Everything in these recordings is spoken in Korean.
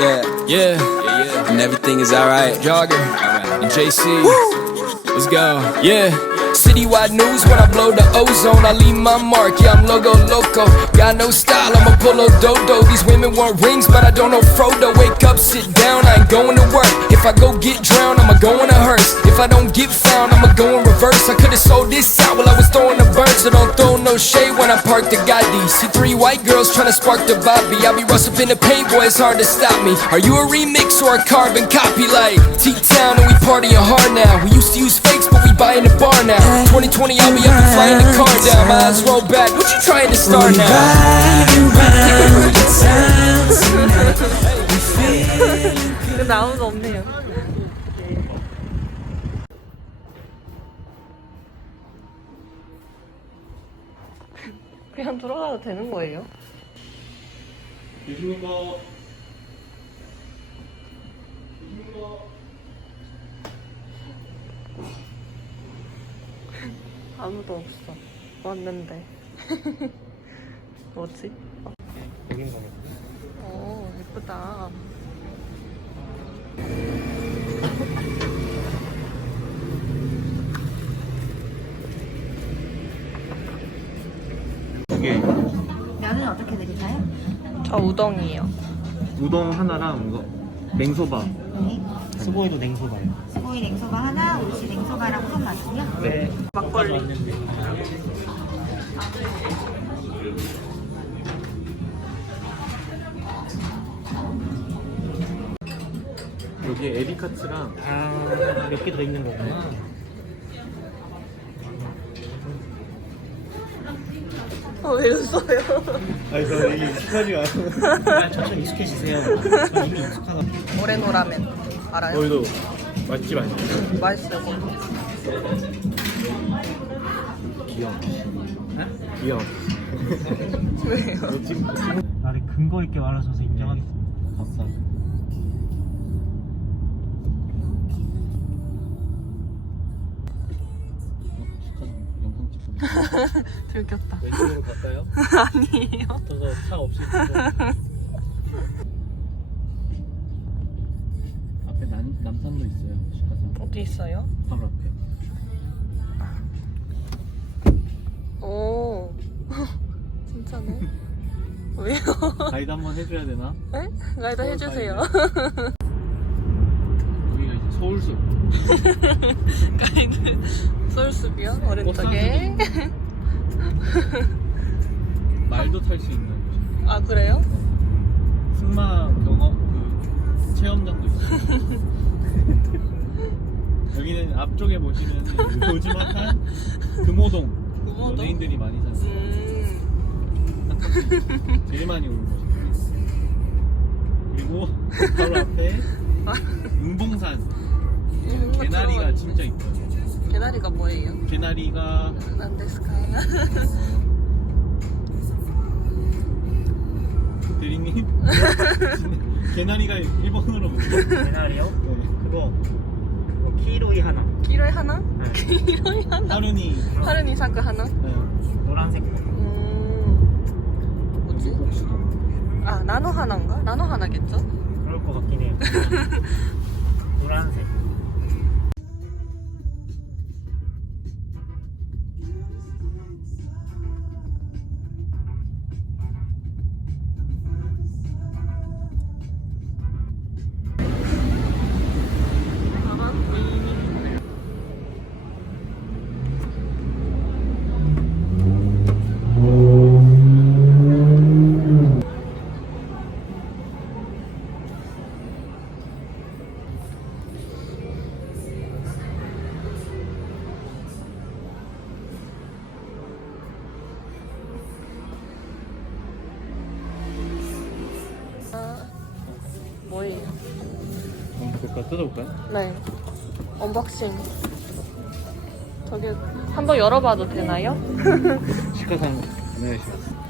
Yeah, Yeah, yeah, yeah. and everything is alright. Jogger and JC. Let's go. Yeah. Citywide news when I blow the ozone, I leave my mark. Yeah, I'm logo loco. Got no style, I'm a polo dodo. These women want rings, but I don't know Frodo. Wake up, sit down, I ain't going to work. If I go get drowned, I'ma go in a hearse. If I don't get found, I'ma go in reverse. I could've sold this out while I was throwing the bird, so don't throw no shade when I park the Gotti. See three white girls tryna spark the Bobby. I be rustin' in the paint, boy, it's hard to stop me. Are you a remix or a carbon copy? Like T-Town and we partying hard now. We used to use fakes, but we buy in the bar now. 2020, I'll be up and flying the car down. My eyes roll back. What you trying to start now? 근데 아무도 없네요. 그냥 들어가도 되는 거예요? 아무도 없어. 왔는데. 뭐지? 여긴 거네. 오, 예쁘다. 어떻게 드릴까요? 저 우동이에요. 우동 하나랑 이거 냉소바. 네. 스보이도 냉소바요. 스고이 냉소바 하나, 오시 냉소바랑 우동 맞고요. 네. 막걸리. 여기에 에디카츠랑 아 몇 개 더 있는 거구나. 왜 웃어요? 아니 저 이게 익숙하지가 않아. 천천히 익숙해지세요. 저 이미 익숙하다. 모래노라면 알아요? 여기도 맛집 아니에요? 맛있어요. 거기. 귀여워. 귀여워. 왜요? 지금 나를 근거 있게 말하셔서 인정하겠습니다. 아싸. 들켰다. 왼쪽으로 갈까요? 아니에요. 저서 차 없이 앞에 남, 남산도 있어요. 어디 있어요? 바로 앞에. 오. 진짜네. 왜요? 가이드 한번 해줘야 되나? 네? 가이드 해주세요. 여기가 이제 서울숲. 가이드. 솔숲이요? 오른쪽에. 말도 탈 수 있는 곳이. 아, 그래요? 승마 경험 그 체험장도 있어요. 여기는 앞쪽에 보시면 조지막한 금호동 금호동? 연예인들이 많이 사는 음. 제일 많이 오는 곳이에요. 그리고 바로 앞에 은봉산 음, 개나리가 진짜 이뻐요. 개나리가 뭐예요? 개나리가 난데스카. 대리님 개나리가 일본어로 뭐죠? 개나리요? 네. 그거 그거 키로이 하나 기로에 하나? 네. 기로에 하나? 하루니 하르니 사크 하나? 네. 노란색 거. 음. 뭐지? 아, 나노 하나인가? 나노 하나겠죠? 그럴 것 같긴 해요 노란색 볼까 뜯어볼까요? 네. 언박싱. 저기 한번 열어봐도 되나요? 시가상 안녕하세요.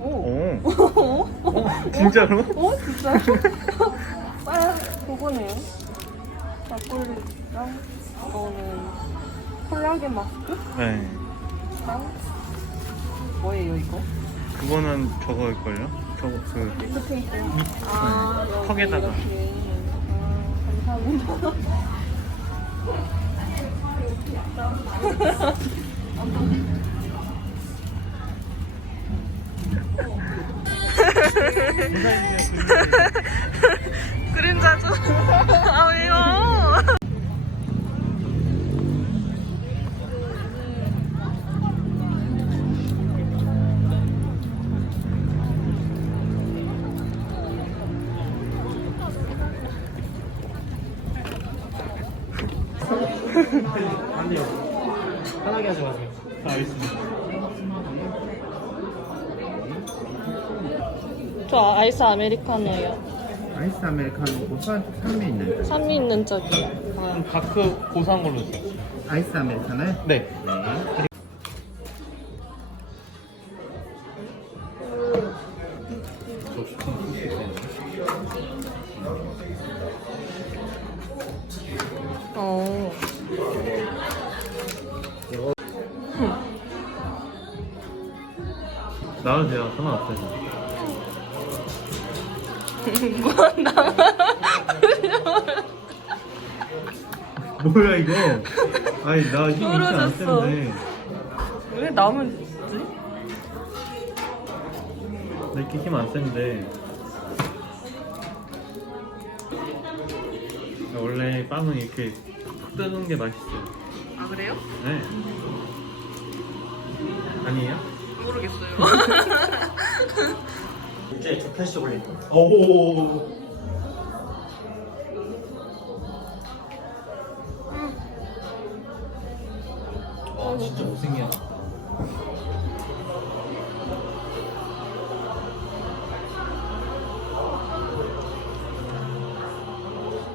오. 오. 어, 진짜로? 어? 진짜요? 아, 그거네요. 막걸리랑 이거는 콜라겐 마스크? 네. 빵? 뭐예요 이거? 그거는 저거일걸요? 저거 그아 여기 턱에다가. 이렇게. 아 감사합니다. 그림자 좀. 편하게 하지 마세요. 알겠습니다. 저 아이스 아메리카노요. 아이스 아메리카노고 산, 산미 있는 산미 있는 쪽이요. 다크 고소한 걸로 주세요. 아이스 아메리카노요? 네. 나와도 돼요. 상관없어요. 뭐야 이거? 아니 나 힘이 안 떨어졌어. 쓰는데 왜 남은 지나 이렇게 힘 안 쓰는데 원래 빵은 이렇게 푹 뜨는 게 맛있어요. 아 그래요? 네. 아니에요? 모르겠어요. 이제 조편식 올릴 거. 오. 와 진짜 못생겨.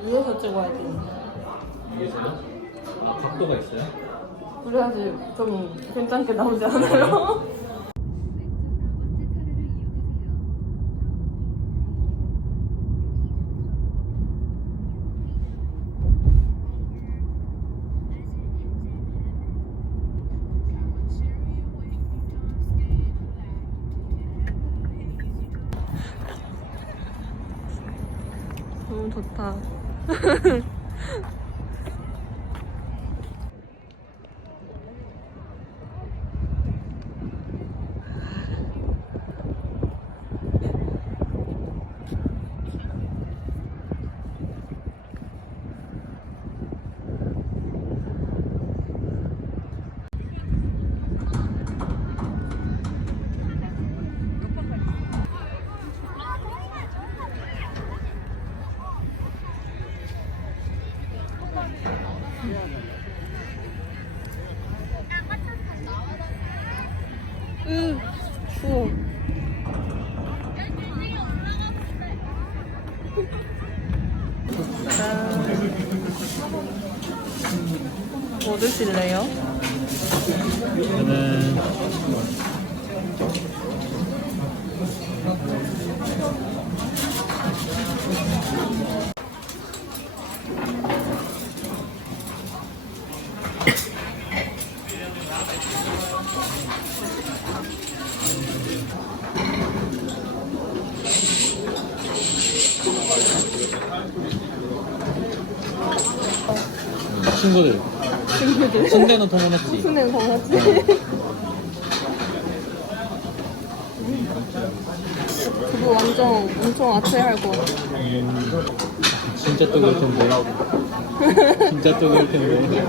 위에서 찍어야 돼. 위에서요? 아 각도가 있어요? 그래야지 좀 괜찮게 나오지 않아요? 너 추워. 뭐 드실래요? 저는 친구들. 친구들. 순대는 통원했지. 순행 강아지. 그거 완전 엄청 것 같아. 진짜 뜨거울 텐데. 진짜 뜨거울 텐데.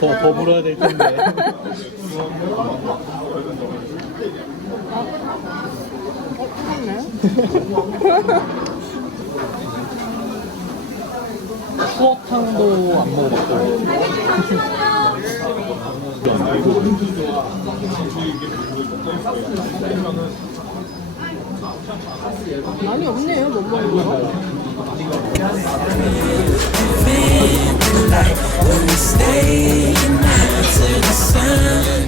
더, 더 불어야 될 텐데. 어, 뜨겁네. 추억탕도 안 먹어봤고. 많이 없네요, 못 먹는 거. When we stay night to the sun